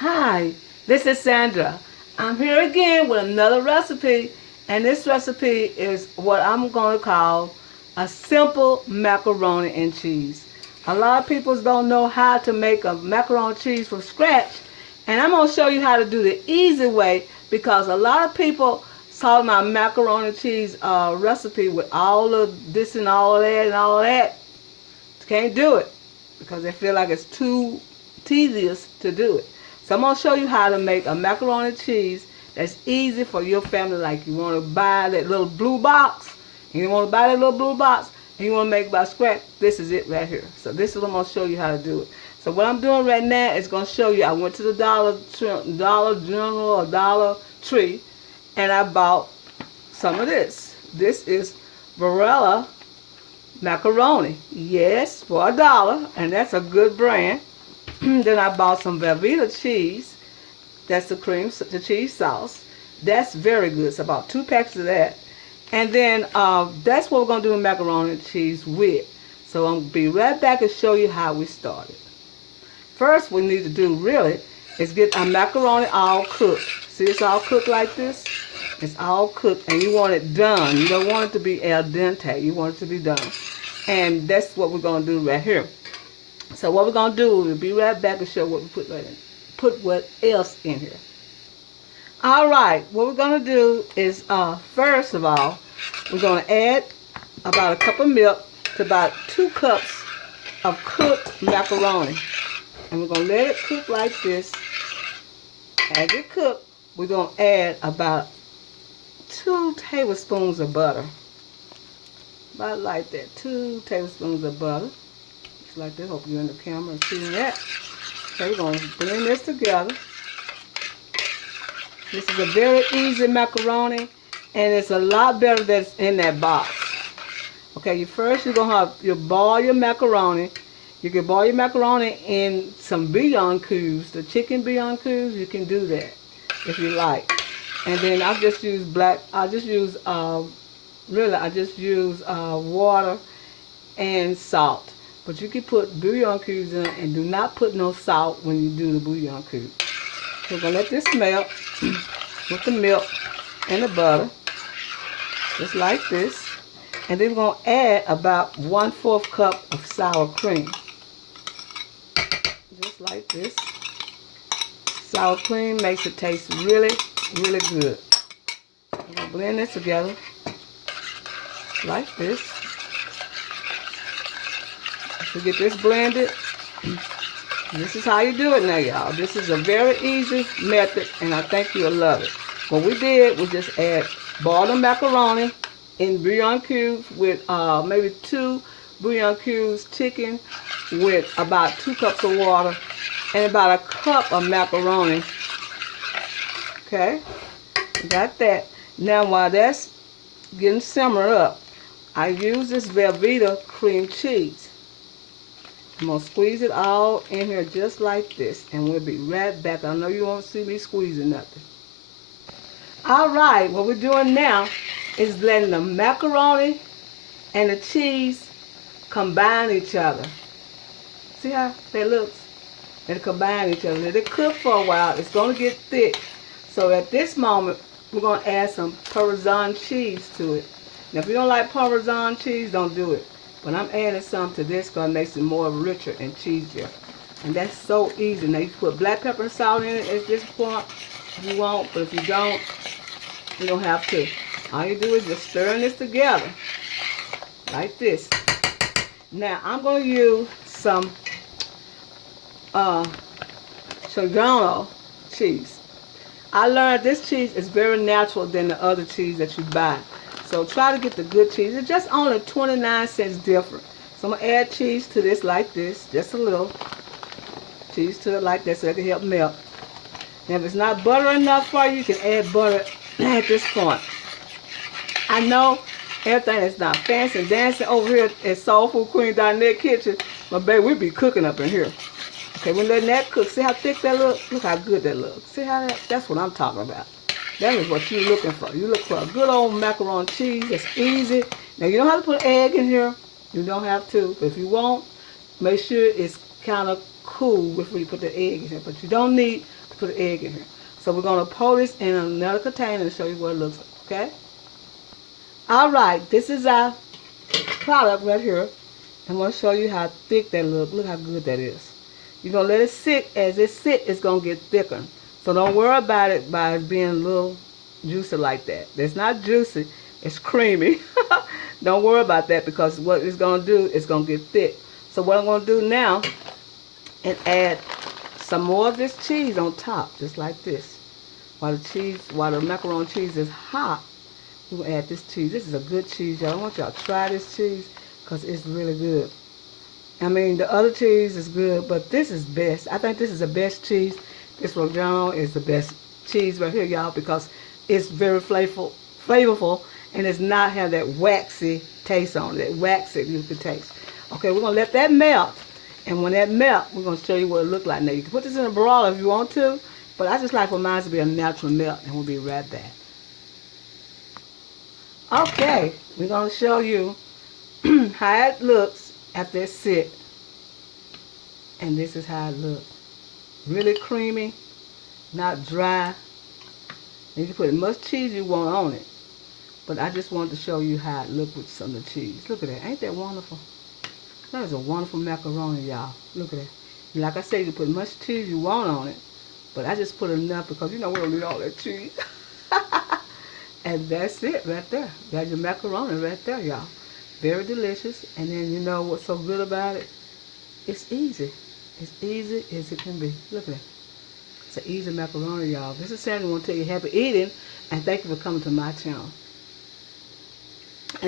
Hi, this is Sandra. I'm here again with another recipe, and this recipe is what I'm going to call a simple macaroni and cheese. A lot of people don't know how to make a macaroni and cheese from scratch, and I'm going to show you how to do the easy way because a lot of people saw my macaroni and cheese recipe with all of this and all that and all that. Can't do it because they feel like it's too tedious to do it. So I'm going to show you how to make a macaroni and cheese that's easy for your family. Like you want to buy that little blue box, and you want to buy that little blue box, and you want to make it by scratch. This is it right here. So this is what I'm going to show you how to do it. So what I'm doing right now is going to show you. I went to the Dollar General or Dollar Tree, and I bought some of this. This is Varela macaroni. Yes, for $1, and that's a good brand. Then I bought some Velveeta cheese. That's the cheese sauce. That's very good. It's about 2 packs of that. And then that's what we're going to do macaroni and cheese with. So I'm going to be right back and show you how we started. First, what we need to do really is get our macaroni all cooked. See, it's all cooked like this. It's all cooked, and you want it done. You don't want it to be al dente. You want it to be done. And that's what we're going to do right here. So what we're going to do, we'll be right back and show what we put what else in here. All right, what we're going to do is, first of all, we're going to add about a cup of milk to about 2 cups of cooked macaroni. And we're going to let it cook like this. As it cooks, we're going to add about 2 tablespoons of butter. About like that, 2 tablespoons of butter. Just like this. Hope you're in the camera and seeing that. Okay, we're going to blend this together. This is a very easy macaroni, and it's a lot better that's in that box. Okay, you're going to boil your macaroni. You can boil your macaroni in some bouillon cubes, the chicken bouillon cubes. You can do that if you like. And then I just use water and salt. But you can put bouillon cubes in, and do not put no salt when you do the bouillon cubes. So we're going to let this melt with the milk and the butter, just like this. And then we're going to add about 1/4 cup of sour cream. Just like this. Sour cream makes it taste really, really good. I'm going to blend this together like this. To get this blended, this is how you do it now, y'all. This is a very easy method, and I think you'll love it. What we did, we just boiled the macaroni in bouillon cubes with maybe 2 bouillon cubes chicken with about 2 cups of water and about 1 cup of macaroni. Okay, got that. Now while that's getting simmered up, I use this Velveeta cream cheese. I'm going to squeeze it all in here just like this, and we'll be right back. I know you won't see me squeezing nothing. All right, what we're doing now is letting the macaroni and the cheese combine each other. See how that looks? It'll combine each other. Let it cook for a while. It's going to get thick. So at this moment, we're going to add some Parmesan cheese to it. Now, if you don't like Parmesan cheese, don't do it. But I'm adding some to this because it makes it more richer and cheesier. And that's so easy. Now, you can put black pepper and salt in it at this point if you want. But if you don't have to. All you do is just stir this together like this. Now, I'm going to use some Chorizo cheese. I learned this cheese is very natural than the other cheese that you buy. So try to get the good cheese. It's just only 29 cents different. So I'm going to add cheese to this like this. Just a little cheese to it like that so it can help melt. Now if it's not butter enough for you, you can add butter at this point. I know everything is not fancy and dancing over here at soulfoodqueen.net kitchen. But baby, we be cooking up in here. Okay, we're letting that cook. See how thick that looks? Look how good that looks. See how that's what I'm talking about. That is what you're looking for. You look for a good old macaroni cheese. It's easy. Now, you don't have to put egg in here. You don't have to. But if you want, make sure it's kind of cool before you put the egg in here. But you don't need put an egg in here. So we're going to pour this in another container and show you what it looks like, okay? All right, this is our product right here. I'm going to show you how thick that looks. Look how good that is. You're going to let it sit. As it sits, it's going to get thicker. So don't worry about it by it being a little juicy like that. It's not juicy. It's creamy. Don't worry about that because what it's going to do is going to get thick. So what I'm going to do now is add some more of this cheese on top, just like this. While the macaroni cheese is hot, we're going to add this cheese. This is a good cheese, y'all. I want y'all to try this cheese because it's really good. I mean, the other cheese is good, but this is best. I think this is the best cheese. This Reggiano is the best cheese right here, y'all, because it's very flavorful, and it's not have that waxy taste on it, that waxy you can taste. Okay, we're going to let that melt, and when that melts, we're going to show you what it looks like. Now, you can put this in a broiler if you want to, but I just like for mine to be a natural melt, and we'll be right back. Okay, we're going to show you how it looks after it sit, and this is how it looks. Really creamy, not dry. You can put as much cheese you want on it, but I just wanted to show you how it looks with some of the cheese. Look at that, ain't that wonderful? That is a wonderful macaroni, y'all. Look at that. And like I said, you can put as much cheese you want on it, but I just put enough because you know we don't need all that cheese. And that's it right there. Got your macaroni right there, y'all. Very delicious. And then you know what's so good about it? It's easy. As easy as it can be. Look at that. It's an easy macaroni, y'all. This is Sandra. I want to tell you happy eating, and thank you for coming to my channel.